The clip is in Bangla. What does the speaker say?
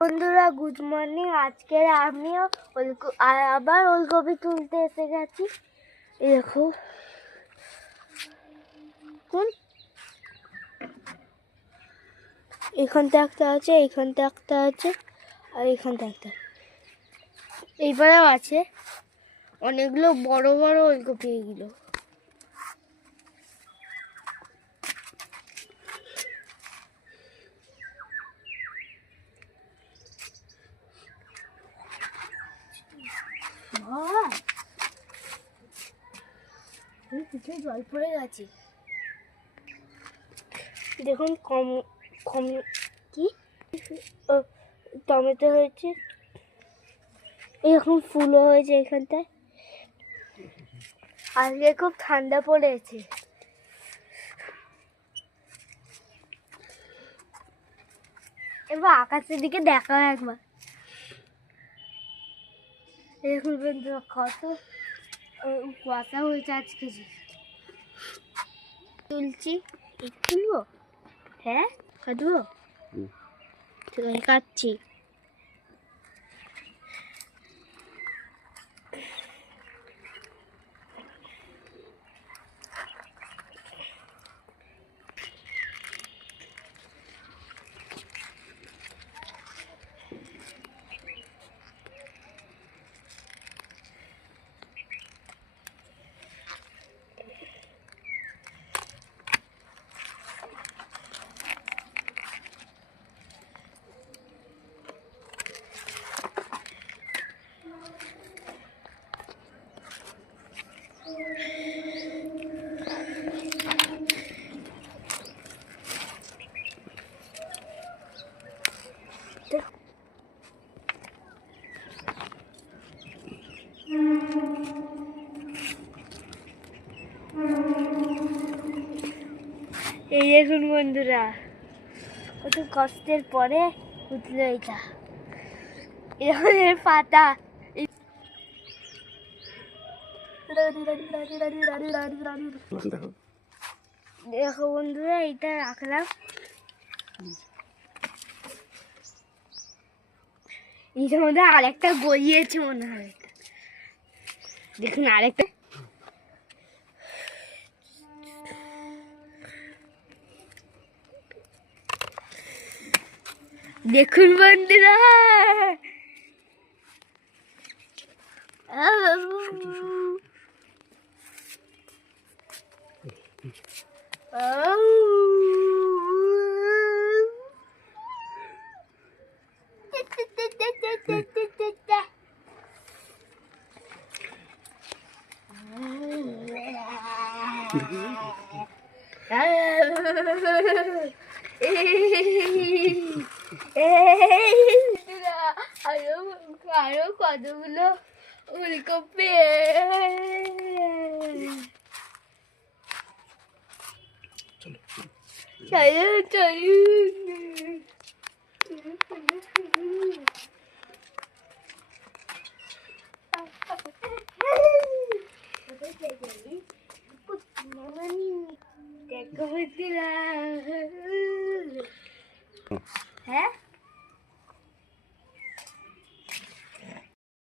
বন্ধুরা গুড মর্নিং আজকে আমিও আবার ওলকপি তুলতে এসে গেছি। দেখো। এখানটা একটা আছে এইখানটা একটা আছে, আর এইখানটা একটা এইবারেও আছে। অনেকগুলো বড় বড় ওলকপি এগুলো পিঠে জল পড়ে গেছে। দেখুন কম কম, কি? টমেটো হয়েছে। এরকম ফুলও হয়েছে এখানটায়। আজকে খুব ঠান্ডা পড়েছে। এবার আকাশের দিকে দেখাও একবার। বন্ধুরা কত কুয়াশা হয়েছে আজকে তুলছি। তুলবো? হ্যাঁ? কাটবো। কাটছি। এই দেখুন বন্ধুরা কত কষ্টের পরে উঠল এটা। এখন এর পাতা। দেখো। দেখো বন্ধুরা এইটা রাখলাম। এইটার মধ্যে আরেকটা গলিয়েছে মনে হয়। দেখুন আরেকটা Ne kurbandıra. Hehehehe Aduh, aduh, aduh, Uli kopi. Chalo. Chalo, chalo. Mama ni, dekat hati lah.